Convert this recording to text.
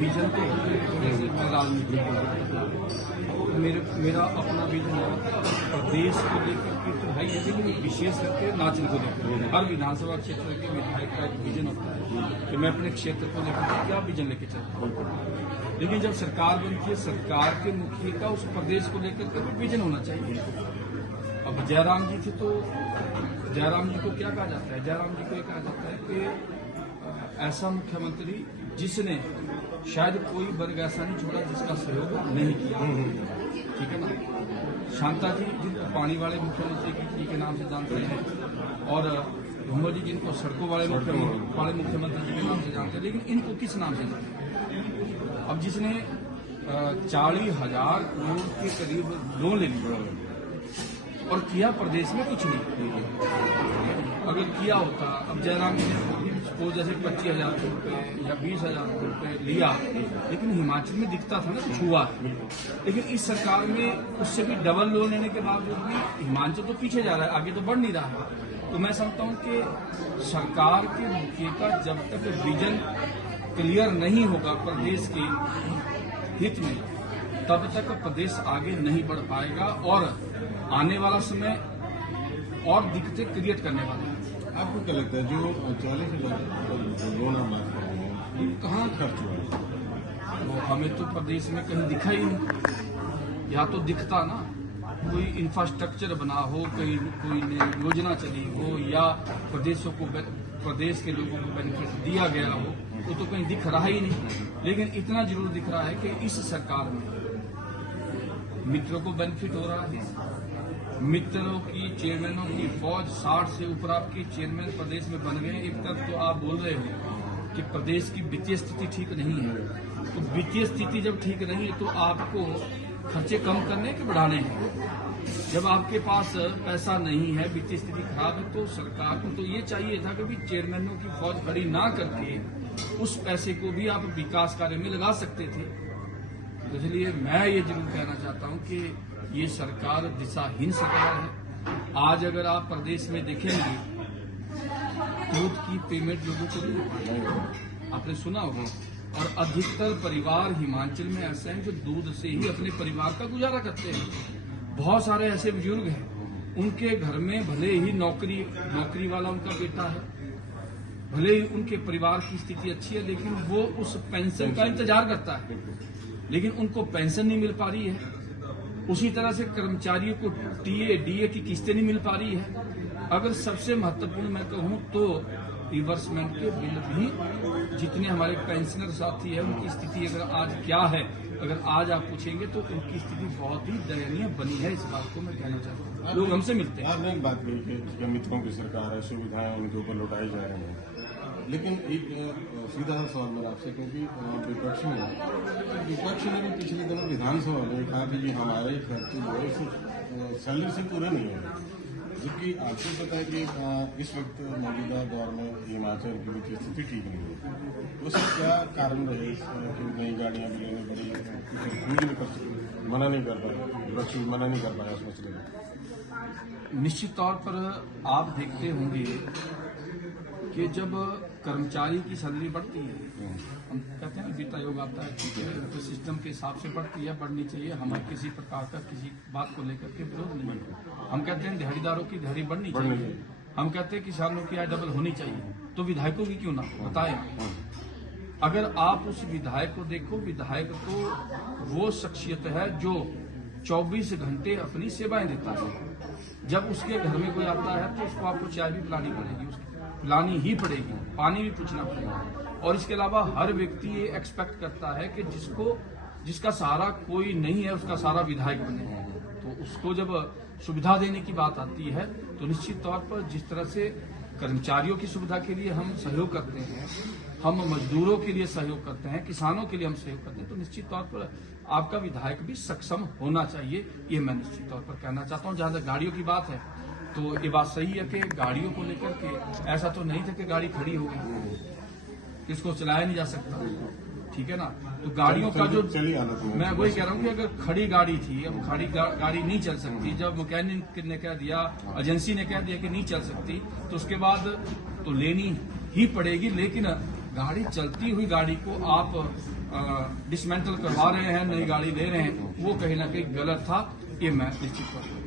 Vision तो राजनीति मेरा अपना विजन है प्रदेश को लेकर के तो है, लेकिन विशेष करके नाचन को लेकर हर विधानसभा क्षेत्र के विधायक का एक विजन होता है कि मैं अपने क्षेत्र को लेकर क्या विजन लेके चलता हूँ। लेकिन जब सरकार बनती है, सरकार के मुखिया का उस प्रदेश को लेकर के विजन होना चाहिए। अब जयराम जी थे तो जयराम जी को क्या कहा जाता है? जयराम जी को ये कहा जाता है कि ऐसा मुख्यमंत्री जिसने शायद कोई वर्ग ऐसा नहीं छोड़ा जिसका सहयोग नहीं किया। ठीक है ना। शांता जी जिनको पानी वाले मुख्यमंत्री जी के नाम से जानते हैं, और भूमर जी जिनको सड़कों वाले मुख्यमंत्री जी के नाम से जानते हैं, लेकिन इनको किस नाम से जानते हैं? अब जिसने 40,000 करोड़ के करीब लोन ले लिया और किया प्रदेश में कुछ नहीं। अगर किया होता, अब जयराम जी ने जैसे 25,000 रुपये या 20,000 रुपये लिया, लेकिन हिमाचल में दिखता था ना कुछ हुआ। लेकिन इस सरकार में उससे भी डबल लोन लेने के बावजूद भी हिमाचल तो पीछे जा रहा है, आगे तो बढ़ नहीं रहा है। तो मैं समझता हूँ कि सरकार के मुखिया का जब तक विजन क्लियर नहीं होगा प्रदेश के हित में, तब तक प्रदेश आगे नहीं बढ़ पाएगा और आने वाला समय और दिक्कतें क्रिएट करने वाला है। आपको क्या लगता है जो 40,000 लोन आप बात कर रहे हैं, ये कहाँ खर्च हुआ है? वो हमें तो प्रदेश में कहीं दिखा ही नहीं। या तो दिखता ना कोई इंफ्रास्ट्रक्चर बना हो, कोई योजना चली हो, या प्रदेश के लोगों को बेनिफिट दिया गया हो, वो तो कहीं दिख रहा ही नहीं। लेकिन इतना जरूर दिख रहा है कि इस सरकार में मित्रों को बेनिफिट हो रहा है। मित्रों की, चेयरमैनों की फौज 60 से ऊपर आपके चेयरमैन प्रदेश में बन गए। एक तरफ तो आप बोल रहे हो कि प्रदेश की वित्तीय स्थिति ठीक नहीं है, तो वित्तीय स्थिति जब ठीक नहीं है तो आपको खर्चे कम करने के बढ़ाने हैं। जब आपके पास पैसा नहीं है, वित्तीय स्थिति खराब है, तो सरकार को तो ये चाहिए था कि चेयरमैनों की फौज खड़ी ना करके उस पैसे को भी आप विकास कार्य में लगा सकते थे। इसलिए मैं ये जरूर कहना चाहता हूँ कि ये सरकार दिशाहीन सरकार है। आज अगर आप प्रदेश में देखेंगे, दूध की पेमेंट लोगों को नहीं, आपने सुना होगा, और अधिकतर परिवार हिमाचल में ऐसे हैं जो दूध से ही अपने परिवार का गुजारा करते हैं। बहुत सारे ऐसे बुजुर्ग हैं, उनके घर में भले ही नौकरी वाला उनका बेटा है, भले ही उनके परिवार की स्थिति अच्छी है, लेकिन वो उस पेंशन का इंतजार करता है, लेकिन उनको पेंशन नहीं मिल पा रही है। उसी तरह से कर्मचारियों को डीए की किस्तें नहीं मिल पा रही है। अगर सबसे महत्वपूर्ण मैं कहूँ तो रिवर्समेंट के बिल भी, जितने हमारे पेंशनर साथी है उनकी स्थिति अगर आज क्या है, अगर आज आप पूछेंगे तो उनकी स्थिति बहुत ही दयनीय बनी है। इस बात को मैं कहना चाहता हूँ। लोग हमसे मिलते हैं। आपने एक बात कही कि मित्रों की सरकार है, सुविधाएं उनके ऊपर लौटाई जा रही हैं, लेकिन एक सीधा सा सवाल मेरा आपसे, क्योंकि विपक्ष ने भी पिछले दिनों विधानसभा में कहा कि जी हमारे खर्च जो है सैलरी से पूरे नहीं होंगे, जबकि आपको पता है कि इस वक्त मौजूदा दौर में हिमाचल की वित्तीय स्थिति ठीक नहीं है। उसका क्या कारण रहे कि नई गाड़ियां भी लेनी पड़ी, मना नहीं कर पाया, विपक्ष मना नहीं कर पाया उस मसले में? निश्चित तौर पर आप देखते होंगे कि जब कर्मचारी की सैलरी बढ़ती है, हम कहते हैं वित्त आयोग आता है, ठीक है, तो सिस्टम के हिसाब से बढ़ती है, बढ़नी चाहिए। हमारे किसी प्रकार का किसी बात को लेकर के विरोध नहीं है। हम कहते हैं दिहाड़ीदारों की दिहाड़ी बढ़नी चाहिए, हम कहते हैं किसानों की आय डबल होनी चाहिए, तो विधायकों की क्यों ना बताएं। अगर आप उस विधायक को देखो, विधायक तो वो शख्सियत है जो 24 घंटे अपनी सेवाएं देता है। जब उसके घर में कोई आता है तो उसको आपको चाय भी पिलानी पड़ेगी, पिलानी ही पड़ेगी, पानी भी पूछना पड़ेगा। और इसके अलावा हर व्यक्ति ये एक्सपेक्ट करता है कि जिसका सहारा कोई नहीं है उसका सहारा विधायक बने। तो उसको जब सुविधा देने की बात आती है तो निश्चित तौर पर जिस तरह से कर्मचारियों की सुविधा के लिए हम सहयोग करते हैं, हम मजदूरों के लिए सहयोग करते हैं, किसानों के लिए हम सहयोग करते हैं, तो निश्चित तौर पर आपका विधायक भी सक्षम होना चाहिए। ये मैं निश्चित तौर पर कहना चाहता हूँ। जहां तक गाड़ियों की बात है तो ये बात सही है कि गाड़ियों को लेकर के ऐसा तो नहीं था कि गाड़ी खड़ी हो गई, इसको चलाया नहीं जा सकता, ठीक है ना। तो गाड़ियों का जो मैं वही कह रहा हूँ कि अगर खड़ी गाड़ी थी, अब खड़ी गाड़ी नहीं चल सकती, जब मैकेनिक ने कह दिया, एजेंसी ने कह दिया कि नहीं चल सकती, तो उसके बाद तो लेनी ही पड़ेगी। लेकिन गाड़ी चलती हुई गाड़ी को आप डिसमेंटल करवा रहे हैं, नई गाड़ी दे रहे हैं, वो कहीं ना कहीं गलत था, ये मैं निश्चित कर